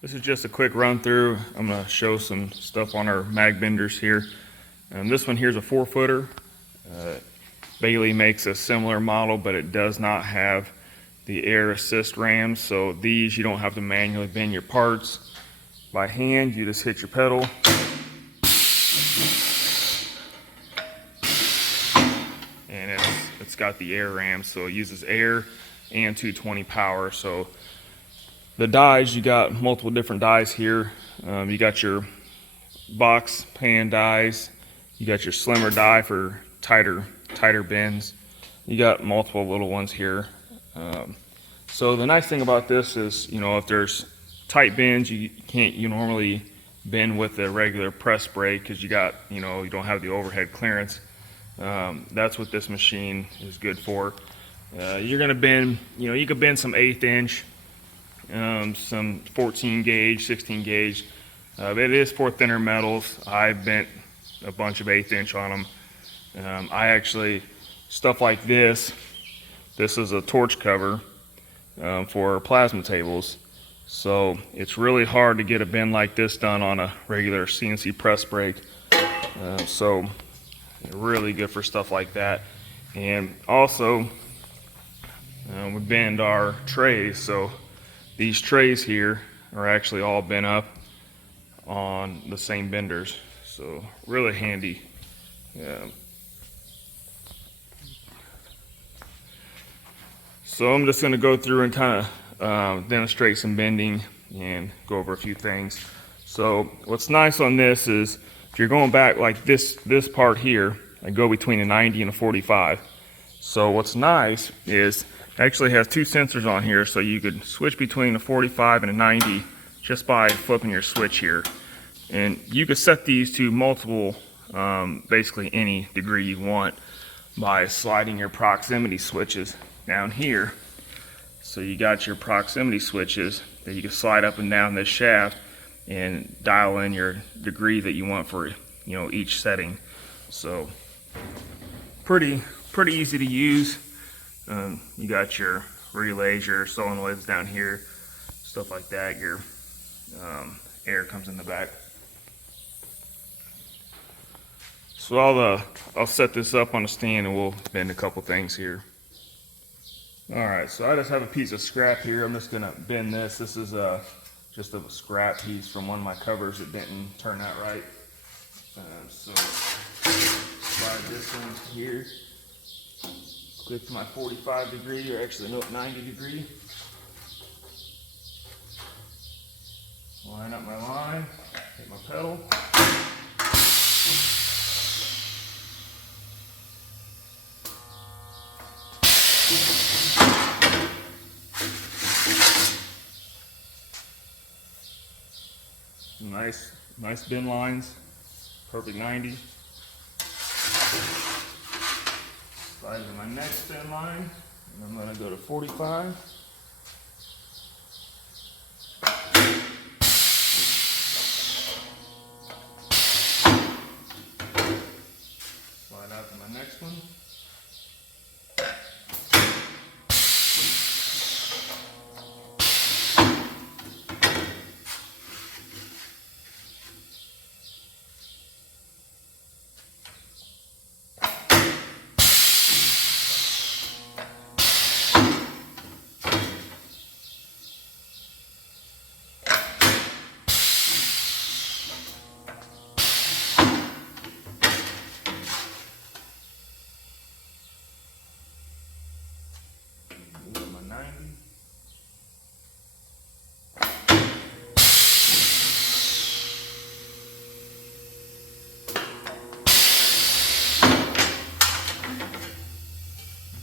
This is just a quick run through. I'm going to show some stuff on our mag benders here. This one here is a 4-footer. Bailey makes a similar model, but it does not have the air assist rams. So these, you don't have to manually bend your parts by hand. You just hit your pedal. And it's got the air ram, so it uses air and 220 power. So the dies, you got multiple different dies here. You got your box pan dies. You got your slimmer die for tighter bends. You got multiple little ones here. So the nice thing about this is, you know, if there's tight bends, you normally bend with a regular press brake because you don't have the overhead clearance. That's what this machine is good for. You're gonna bend, you could bend some 1/8 inch, some 14 gauge, 16 gauge. But it is for thinner metals. I bent a bunch of 1/8 inch on them. I actually, stuff like this is a torch cover for plasma tables. So it's really hard to get a bend like this done on a regular CNC press brake. So really good for stuff like that. And also, we bend our trays. So these trays here are actually all bent up on the same benders. So really handy. So I'm just going to go through and kind of demonstrate some bending and go over a few things. So what's nice on this is if you're going back like this part here, I go between a 90 and a 45. So what's nice is it actually has 2 sensors on here, so you could switch between a 45 and a 90 just by flipping your switch here. And you could set these to multiple, basically any degree you want by sliding your proximity switches down here. So you got your proximity switches that you can slide up and down this shaft and dial in your degree that you want for each setting. So pretty easy to use. You got your relays, your solenoids down here, stuff like that. Your air comes in the back. So I'll set this up on a stand and we'll bend a couple things here. Alright, so I just have a piece of scrap here. I'm just gonna bend this. This is just a scrap piece from one of my covers that didn't turn out right. So slide this one here. Click to my 45 degree, or actually no, 90 degree. Line up my line, hit my pedal. Nice bend lines, perfect 90. Slide to my next bend line, and I'm going to go to 45. Slide out to my next one.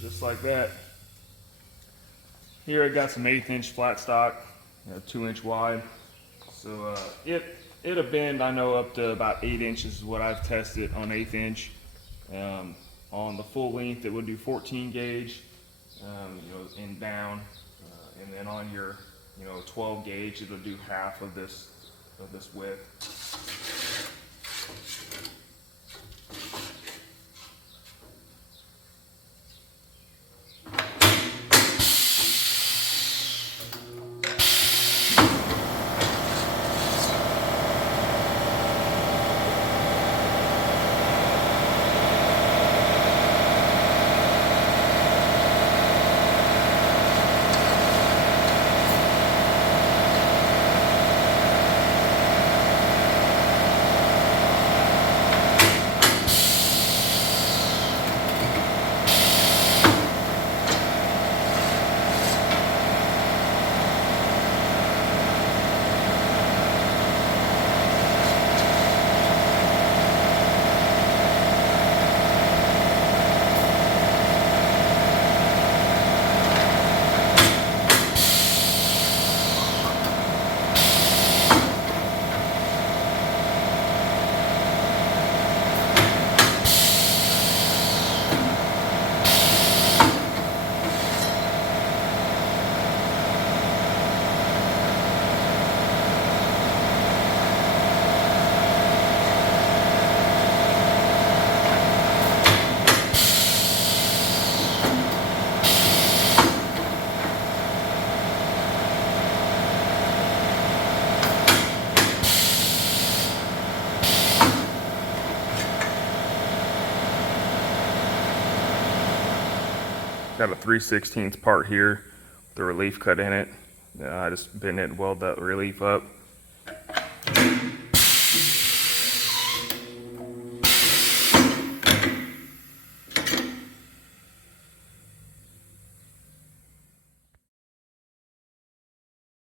Just like that. Here I got some 1/8 inch flat stock, 2 inch wide. So it'll bend, I know, up to about 8 inches is what I've tested on 1/8 inch. On the full length it would do 14 gauge, and down, and then on your 12 gauge it'll do half of this width. got a 3/16 part here with the relief cut in it. I just bend it and weld that relief up.